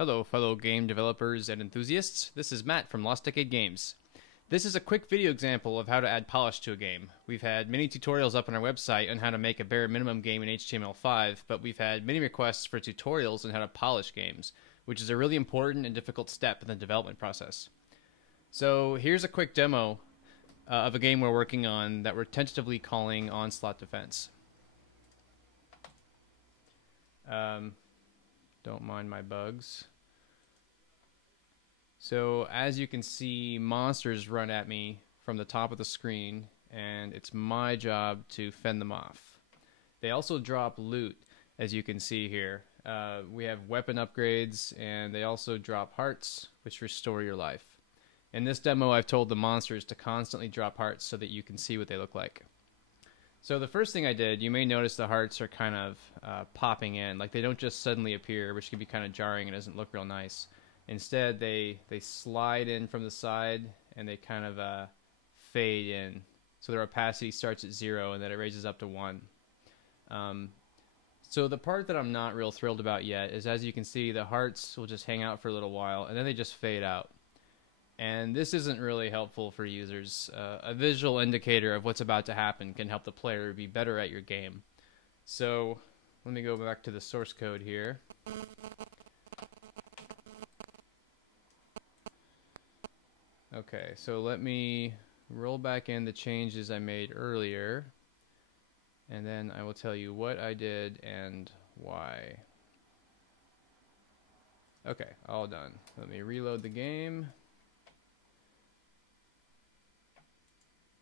Hello, fellow game developers and enthusiasts. This is Matt from Lost Decade Games. This is a quick video example of how to add polish to a game. We've had many tutorials up on our website on how to make a bare minimum game in HTML5, but we've had many requests for tutorials on how to polish games, which is a really important and difficult step in the development process. So here's a quick demo of a game we're working on that we're tentatively calling Onslaught Defense. Don't mind my bugs. So as you can see, monsters run at me from the top of the screen, and it's my job to fend them off. They also drop loot, as you can see here. We have weapon upgrades, and they also drop hearts, which restore your life. In this demo, I've told the monsters to constantly drop hearts so that you can see what they look like. So the first thing I did, you may notice the hearts are kind of popping in. Like they don't just suddenly appear, which can be kind of jarring and doesn't look real nice. Instead, they slide in from the side and they kind of fade in. So their opacity starts at 0 and then it raises up to 1. So the part that I'm not real thrilled about yet is, as you can see, the hearts will just hang out for a little while and then they just fade out. And this isn't really helpful for users. A visual indicator of what's about to happen can help the player be better at your game. So let me go back to the source code here. Okay, so let me roll back in the changes I made earlier, and then I will tell you what I did and why. Okay, all done. Let me reload the game.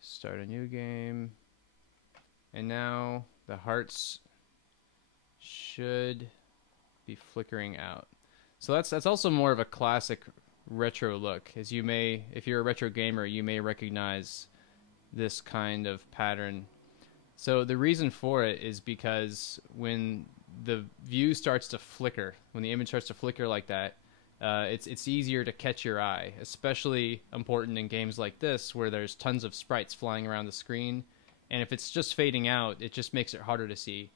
Start a new game, and now the hearts should be flickering out. So that's also more of a classic retro look. As you may, if you're a retro gamer, you may recognize this kind of pattern. So the reason for it is because when the view starts to flicker, when the image starts to flicker like that, it's easier to catch your eye, especially important in games like this where there's tons of sprites flying around the screen, and if it's just fading out, it just makes it harder to see.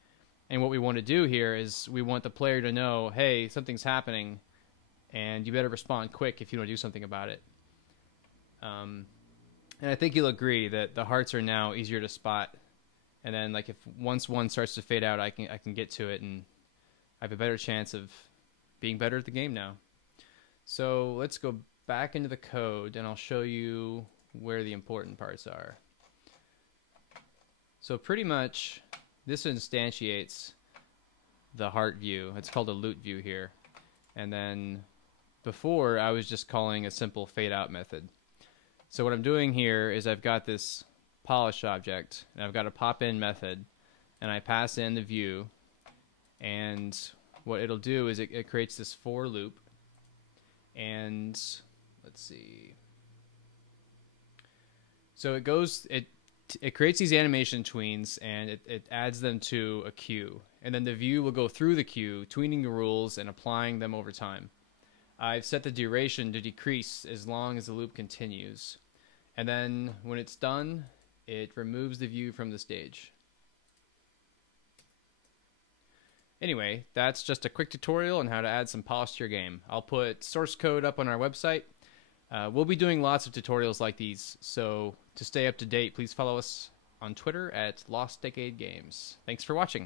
And what we want to do here is we want the player to know, hey, something's happening, and you better respond quick if you want to do something about it. And I think you'll agree that the hearts are now easier to spot, and then like if once one starts to fade out, I can get to it, and I have a better chance of being better at the game now. So let's go back into the code and I'll show you where the important parts are. So pretty much this instantiates the heart view. It's called a loot view here. And then before I was just calling a simple fade out method. So what I'm doing here is I've got this polish object and I've got a pop in method and I pass in the view, and what it'll do is it creates this for loop. And let's see. So it creates these animation tweens and it adds them to a queue. And then the view will go through the queue, tweening the rules and applying them over time. I've set the duration to decrease as long as the loop continues. And then when it's done, it removes the view from the stage. Anyway, that's just a quick tutorial on how to add some polish to your game. I'll put source code up on our website. We'll be doing lots of tutorials like these, so to stay up to date, please follow us on Twitter at Lost Decade Games. Thanks for watching.